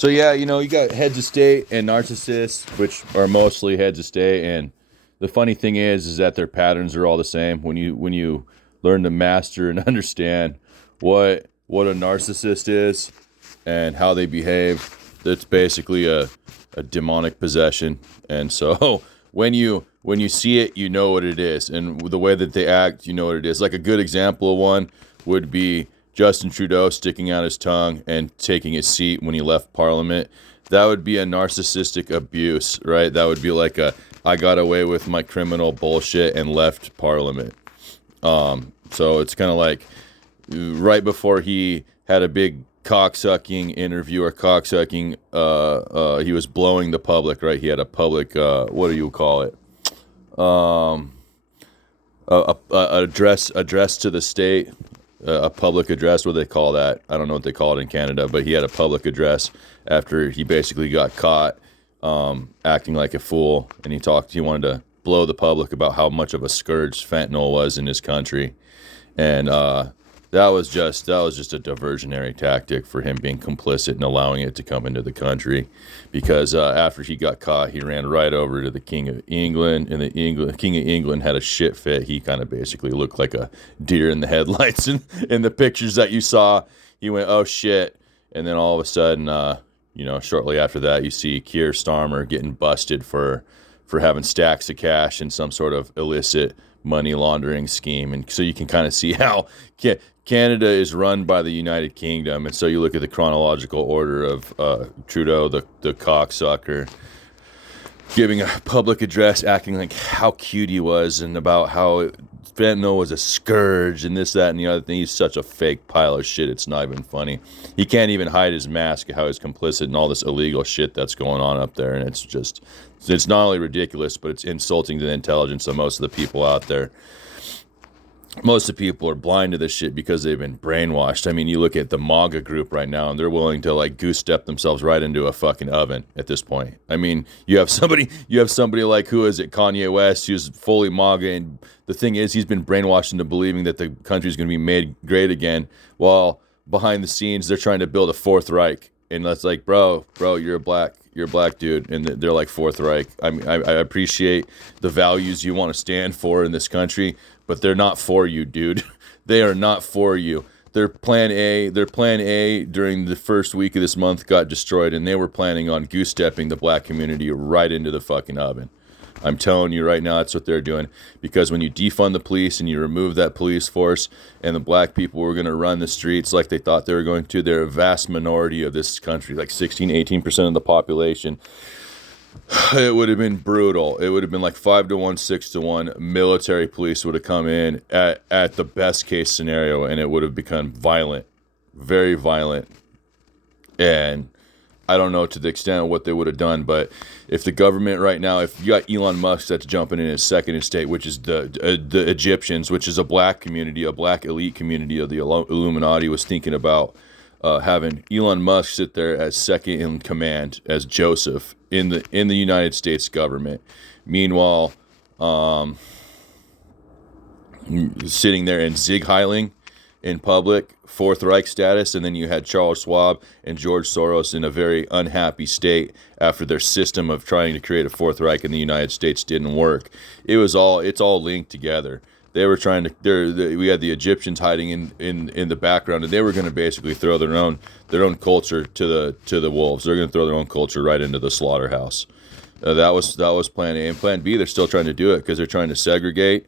So yeah, you got heads of state and narcissists, which are mostly heads of state. And the funny thing is that their patterns are all the same. When you learn to master and understand what a narcissist is and how they behave, it's basically a demonic possession. And so when you see it, you know what it is, and the way that they act, you know what it is. Like a good example of one would be Justin Trudeau sticking out his tongue and taking his seat when he left Parliament. That would be a narcissistic abuse, right? That would be like I got away with my criminal bullshit and left Parliament. So it's kind of like right before he had a big cocksucking interview or cocksucking, he was blowing the public, right? He had a public, what do you call it? Um, a address to the state, a public address. What do they call that? I don't know what they call it in Canada, but he had a public address after he basically got caught acting like a fool, and he wanted to blow the public about how much of a scourge fentanyl was in his country, and that was just a diversionary tactic for him being complicit and allowing it to come into the country, because after he got caught, he ran right over to the King of England, and the King of England had a shit fit. He kind of basically looked like a deer in the headlights in the pictures that you saw. He went, "Oh shit," and then all of a sudden, shortly after that, you see Keir Starmer getting busted for having stacks of cash in some sort of illicit money laundering scheme. And so you can kind of see how Canada is run by the United Kingdom. And so you look at the chronological order of Trudeau, the cocksucker, giving a public address, acting like how cute he was and about how fentanyl was a scourge and this, that, and the other thing. He's such a fake pile of shit. It's not even funny. He can't even hide his mask, how he's complicit in all this illegal shit that's going on up there. And it's not only ridiculous, but it's insulting to the intelligence of most of the people out there. Most of the people are blind to this shit because they've been brainwashed. I mean, you look at the MAGA group right now, and they're willing to like goose step themselves right into a fucking oven at this point. I mean, you have somebody like, who is it, Kanye West, who's fully MAGA, and the thing is, he's been brainwashed into believing that the country's going to be made great again, while behind the scenes they're trying to build a Fourth Reich. And that's like, bro, you're a black dude, and they're like Fourth Reich. I mean, I appreciate the values you want to stand for in this country, but they're not for you, dude. They are not for you. Their plan A during the first week of this month got destroyed, and they were planning on goose stepping the black community right into the fucking oven. I'm telling you right now, that's what they're doing. Because when you defund the police and you remove that police force, and the black people were going to run the streets like they thought they were going to, they're a vast minority of this country, like 16-18% of the population. It would have been brutal. It would have been like 5-1, 6-1. Military police would have come in at the best case scenario, and it would have become violent, very violent. And I don't know to the extent of what they would have done, but if the government right now, if you got Elon Musk that's jumping in his second estate, which is the Egyptians, which is a black community, a black elite community of the Illuminati, was thinking about having Elon Musk sit there as second in command, as Joseph in the United States government. Meanwhile, sitting there and Zig Heiling in public, Fourth Reich status, and then you had Charles Schwab and George Soros in a very unhappy state after their system of trying to create a Fourth Reich in the United States didn't work. It's all linked together. They were trying to. We had the Egyptians hiding in the background, and they were going to basically throw their own culture to the wolves. They're going to throw their own culture right into the slaughterhouse. That was Plan A. And Plan B, they're still trying to do it because they're trying to segregate.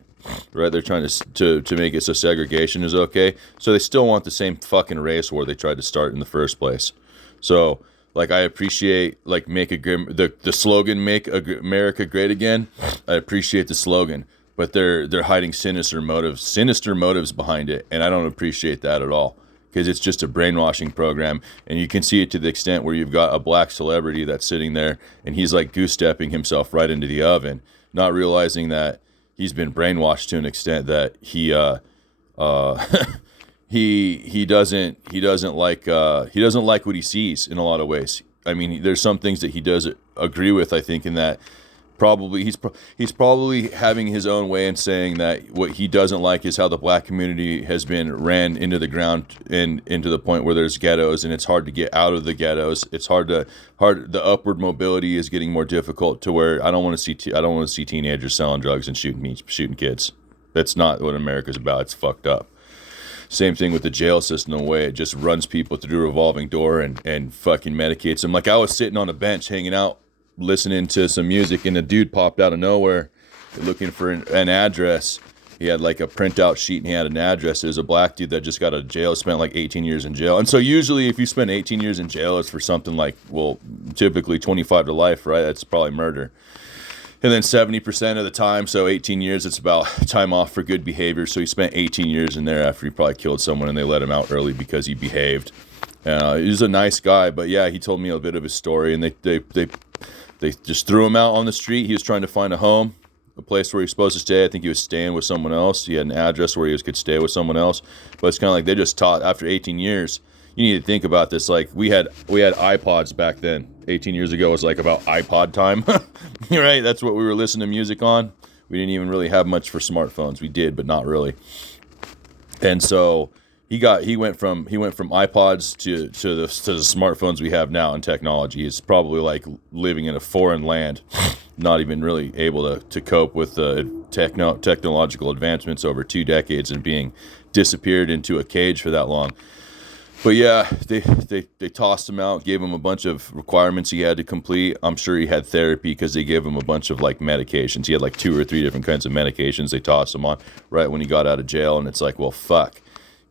Right, they're trying to make it so segregation is okay. So they still want the same fucking race war they tried to start in the first place. So, like, I appreciate the slogan "Make America Great Again." I appreciate the slogan, but they're hiding sinister motives behind it, and I don't appreciate that at all, because it's just a brainwashing program. And you can see it to the extent where you've got a black celebrity that's sitting there and he's like goose stepping himself right into the oven, not realizing that he's been brainwashed to an extent that he doesn't like what he sees in a lot of ways. I mean, there's some things that he does agree with, I think, in that He's probably having his own way in saying that what he doesn't like is how the black community has been ran into the ground and into the point where there's ghettos and it's hard to get out of the ghettos. It's hard. The upward mobility is getting more difficult to where I don't want to see teenagers selling drugs and shooting kids. That's not what America's about. It's fucked up. Same thing with the jail system, the way it just runs people through a revolving door and fucking medicates them. Like I was sitting on a bench hanging out listening to some music and a dude popped out of nowhere looking for an address. He had like a printout sheet and he had an address. It was a black dude that just got out of jail, spent like 18 years in jail. And so usually if you spend 18 years in jail, it's for something like, well, typically 25 to life, right? That's probably murder. And then 70% of the time, so 18 years, it's about time off for good behavior. So he spent 18 years in there after he probably killed someone and they let him out early because he behaved. He was a nice guy, but yeah, he told me a bit of his story and they just threw him out on the street. He was trying to find a home, a place where he was supposed to stay. I think he was staying with someone else. He had an address where could stay with someone else. But it's kind of like they just taught after 18 years. You need to think about this. Like we had iPods back then. 18 years ago was like about iPod time, right? That's what we were listening to music on. We didn't even really have much for smartphones. We did, but not really. And so he went from iPods to the smartphones we have now in technology. It's probably like living in a foreign land, not even really able to cope with the technological advancements over 2 decades and being disappeared into a cage for that long. But yeah, they tossed him out, gave him a bunch of requirements he had to complete. I'm sure he had therapy because they gave him a bunch of like medications. He had like 2 or 3 different kinds of medications they tossed him on right when he got out of jail. And it's like, well, fuck.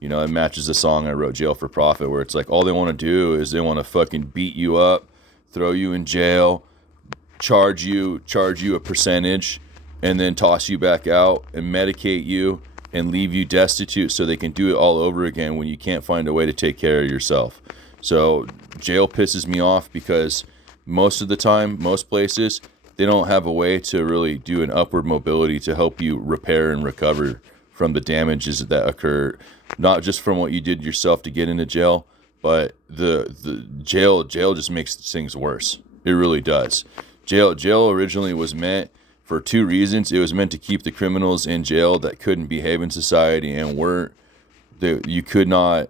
You know, it matches the song I wrote, Jail for Profit, where it's like all they want to do is they want to fucking beat you up, throw you in jail, charge you a percentage, and then toss you back out and medicate you and leave you destitute so they can do it all over again when you can't find a way to take care of yourself. So jail pisses me off because most of the time, most places, they don't have a way to really do an upward mobility to help you repair and recover from the damages that occur, not just from what you did yourself to get into jail, but the jail just makes things worse. It really does. Jail originally was meant for 2 reasons. It was meant to keep the criminals in jail that couldn't behave in society and you could not,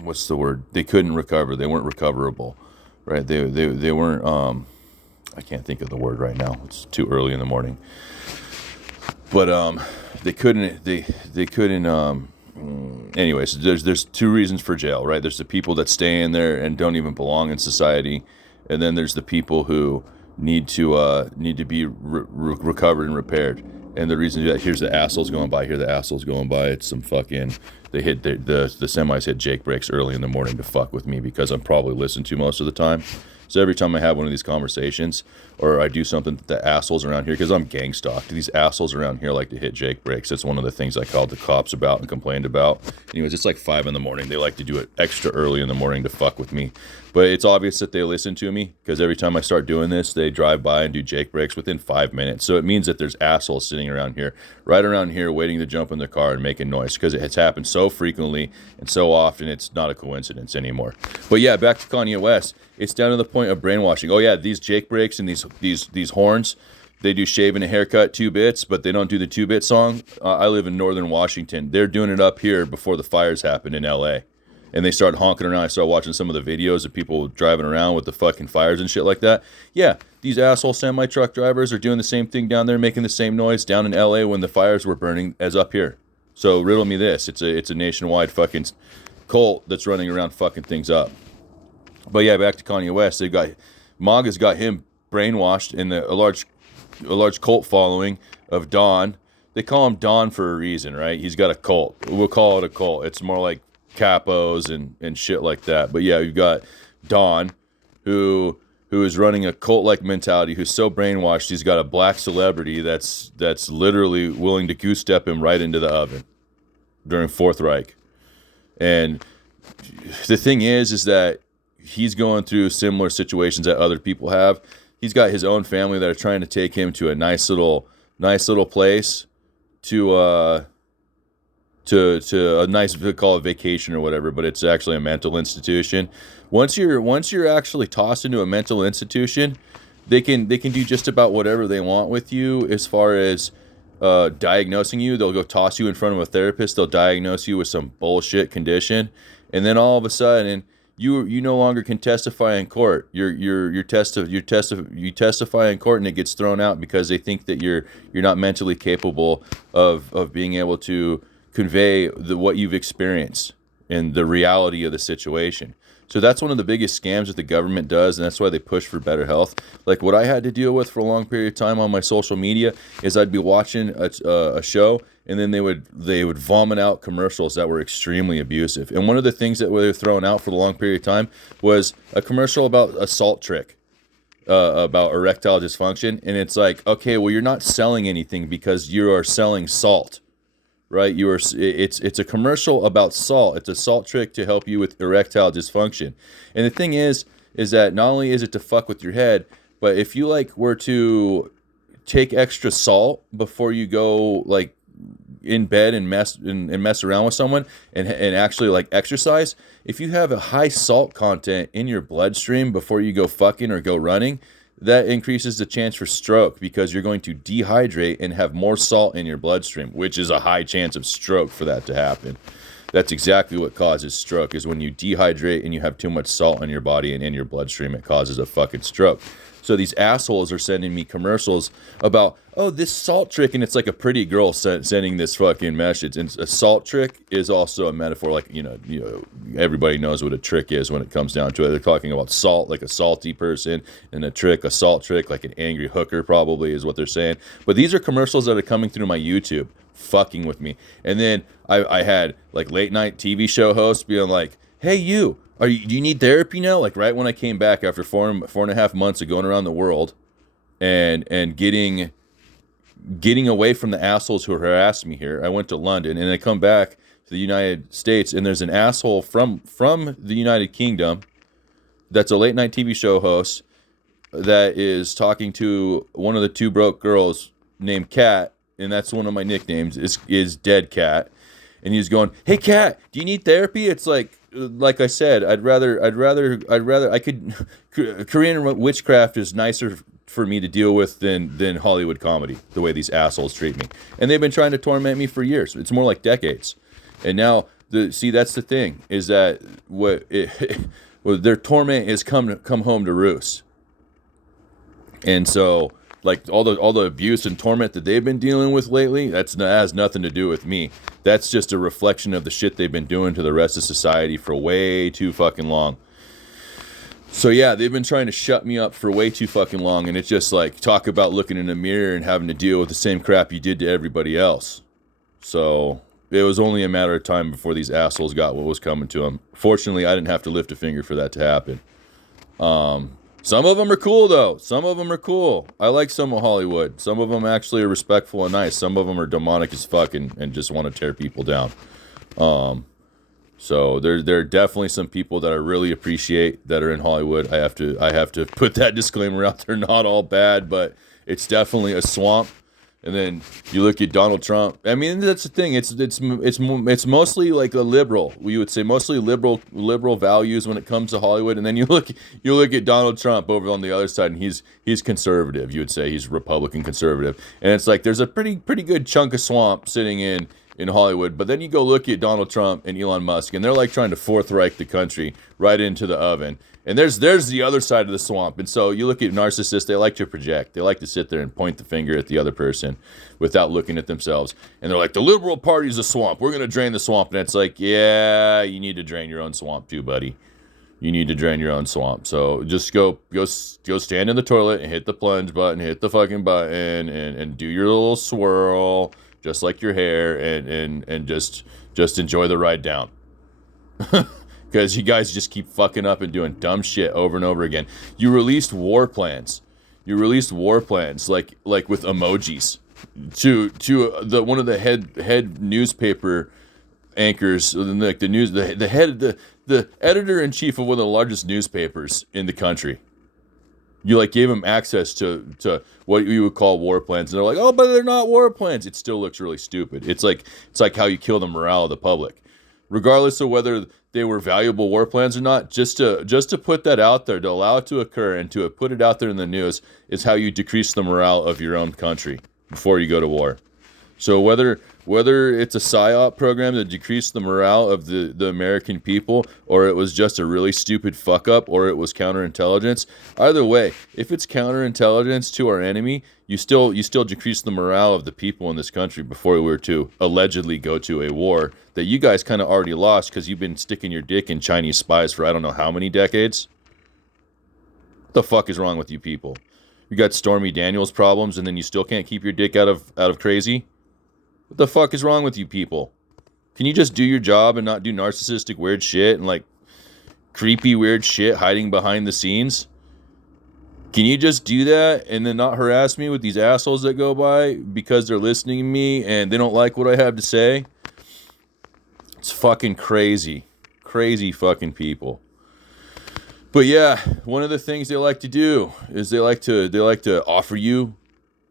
what's the word? They couldn't recover. They weren't recoverable, right? They weren't, I can't think of the word right now. It's too early in the morning. But they couldn't anyways, there's 2 reasons for jail, right? There's the people that stay in there and don't even belong in society, and then there's the people who need to be recovered and repaired. And the reason that here's the assholes going by. It's some fucking, they hit the semis hit Jake brakes early in the morning to fuck with me because I'm probably listened to most of the time. So every time I have one of these conversations or I do something that the assholes around here, because I'm gang stalked, these assholes around here like to hit Jake brakes. That's one of the things I called the cops about and complained about. Anyways, it's like 5 in the morning. They like to do it extra early in the morning to fuck with me. But it's obvious that they listen to me because every time I start doing this, they drive by and do Jake brakes within 5 minutes. So it means that there's assholes sitting around here, right around here, waiting to jump in their car and making noise because it has happened so frequently and so often it's not a coincidence anymore. But yeah, back to Kanye West. It's down to the point of brainwashing. Oh yeah, these Jake brakes and these horns, they do shave and a haircut 2 bits, but they don't do the 2-bit song. I live in northern Washington. They're doing it up here before the fires happened in LA. And they started honking around. I started watching some of the videos of people driving around with the fucking fires and shit like that. Yeah, these asshole semi-truck drivers are doing the same thing down there, making the same noise down in LA when the fires were burning as up here. So riddle me this. It's a nationwide fucking cult that's running around fucking things up. But yeah, back to Kanye West. MAGA's got him brainwashed in a large cult following of Don. They call him Don for a reason, right? He's got a cult. We'll call it a cult. It's more like capos and shit like that. But yeah, you've got Don, who is running a cult-like mentality, who's so brainwashed he's got a black celebrity that's literally willing to goose step him right into the oven during Fourth Reich. And the thing is that he's going through similar situations that other people have. He's got his own family that are trying to take him to a nice little place to a nice, we call it vacation or whatever, but it's actually a mental institution. Once you're actually tossed into a mental institution, they can do just about whatever they want with you as far as diagnosing you. They'll go toss you in front of a therapist. They'll diagnose you with some bullshit condition, and then all of a sudden you no longer can testify in court. You testify in court, and it gets thrown out because they think that you're not mentally capable of being able to convey what you've experienced and the reality of the situation. So that's one of the biggest scams that the government does, and that's why they push for better health. Like what I had to deal with for a long period of time on my social media is I'd be watching a show, and then they would vomit out commercials that were extremely abusive. And one of the things that were thrown out for a long period of time was a commercial about a salt trick, about erectile dysfunction, and it's like, okay, well, you're not selling anything because you are selling salt. Right, it's a commercial about salt. It's a salt trick to help you with erectile dysfunction. And the thing is that not only is it to fuck with your head, but if you like were to take extra salt before you go like in bed and mess around with someone and actually like exercise, if you have a high salt content in your bloodstream before you go fucking or go running, that increases the chance for stroke because you're going to dehydrate and have more salt in your bloodstream, which is a high chance of stroke for that to happen. That's exactly what causes stroke, is when you dehydrate and you have too much salt in your body and in your bloodstream, it causes a fucking stroke. So these assholes are sending me commercials about, oh, this salt trick, and it's like a pretty girl sending this fucking message. And a salt trick is also a metaphor, like, you know, everybody knows what a trick is when it comes down to it. They're talking about salt, like a salty person, and a salt trick, like an angry hooker probably is what they're saying. But these are commercials that are coming through my YouTube, fucking with me. And then I had like late night TV show hosts being like, hey, do you need therapy now? Like right when I came back after four and a half months of going around the world and getting away from the assholes who harassed me here, I went to London, and I come back to the United States, and there's an asshole from the United Kingdom that's a late night TV show host that is talking to one of the two broke girls named Kat, and that's one of my nicknames is Dead Cat. And he's going, hey Kat, do you need therapy? It's like I said, Korean witchcraft is nicer for me to deal with than Hollywood comedy, the way these assholes treat me. And they've been trying to torment me for years. It's more like decades. And now that's the thing, is that their torment is come home to roost. And so like all the abuse and torment that they've been dealing with lately, that has nothing to do with me. That's just a reflection of the shit they've been doing to the rest of society for way too fucking long. So yeah, they've been trying to shut me up for way too fucking long, and it's just like, talk about looking in a mirror and having to deal with the same crap you did to everybody else. So it was only a matter of time before these assholes got what was coming to them. Fortunately, I didn't have to lift a finger for that to happen. Some of them are cool, though. Some of them are cool. I like some of Hollywood. Some of them actually are respectful and nice. Some of them are demonic as fuck and just want to tear people down. So there are definitely some people that I really appreciate that are in Hollywood. I have to put that disclaimer out. They're not all bad, but it's definitely a swamp. And then you look at Donald Trump. I mean, that's the thing. It's mostly like a liberal. We would say mostly liberal values when it comes to Hollywood. And then you look at Donald Trump over on the other side, and he's conservative. You would say he's Republican conservative. And it's like there's a pretty good chunk of swamp sitting in Hollywood. But then you go look at Donald Trump and Elon Musk, and they're like trying to Fourth Reich the country right into the oven. And there's the other side of the swamp. And so you look at narcissists, they like to project. They like to sit there and point the finger at the other person without looking at themselves. And they're like, the liberal party's a swamp. We're going to drain the swamp. And it's like, yeah, you need to drain your own swamp too, buddy. You need to drain your own swamp. So just go stand in the toilet and hit the plunge button, hit the fucking button, and do your little swirl, just like your hair, and just enjoy the ride down. Because you guys just keep fucking up and doing dumb shit over and over again. You released war plans. Like with emojis to one of the head newspaper anchors, like the editor in chief of one of the largest newspapers in the country. You like gave him access to what you would call war plans, and they're like, oh, but they're not war plans. It still looks really stupid. It's like how you kill the morale of the public. regardless of whether they were valuable war plans or not. Just to put that out there, to allow it to occur, and to put it out there in the news is how you decrease the morale of your own country before you go to war. So whether it's a PSYOP program to decrease the morale of the American people, or it was just a really stupid fuck up, or it was counterintelligence, either way, if it's counterintelligence to our enemy, you still decrease the morale of the people in this country before we were to allegedly go to a war that you guys kind of already lost because you've been sticking your dick in Chinese spies for I don't know how many decades. What the fuck is wrong with you people? You got Stormy Daniels problems, and then you still can't keep your dick out of crazy? What the fuck is wrong with you people? Can you just do your job and not do narcissistic weird shit and like creepy weird shit hiding behind the scenes? Can you just do that and then not harass me with these assholes that go by because they're listening to me and they don't like what I have to say? It's fucking crazy. Crazy fucking people. But yeah, one of the things they like to do is they like to offer you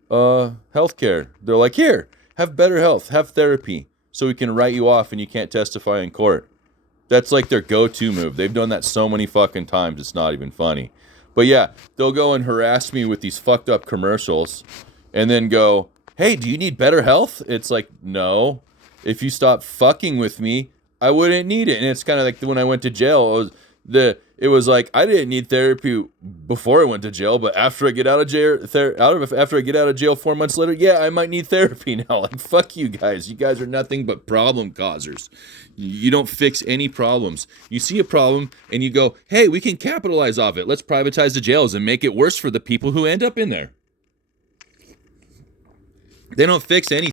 healthcare. They're like, here, have better health, have therapy, so we can write you off and you can't testify in court. That's like their go-to move. They've done that so many fucking times, it's not even funny. But yeah, they'll go and harass me with these fucked up commercials and then go, hey, do you need better health? It's like, no. If you stop fucking with me, I wouldn't need it. And it's kind of like when I went to jail, it was like I didn't need therapy before I went to jail, but after I get out of jail, after I get out of jail 4 months later, yeah, I might need therapy now. Like, fuck you guys. You guys are nothing but problem causers. You don't fix any problems. You see a problem and you go, hey, we can capitalize off it. Let's privatize the jails and make it worse for the people who end up in there. They don't fix anything.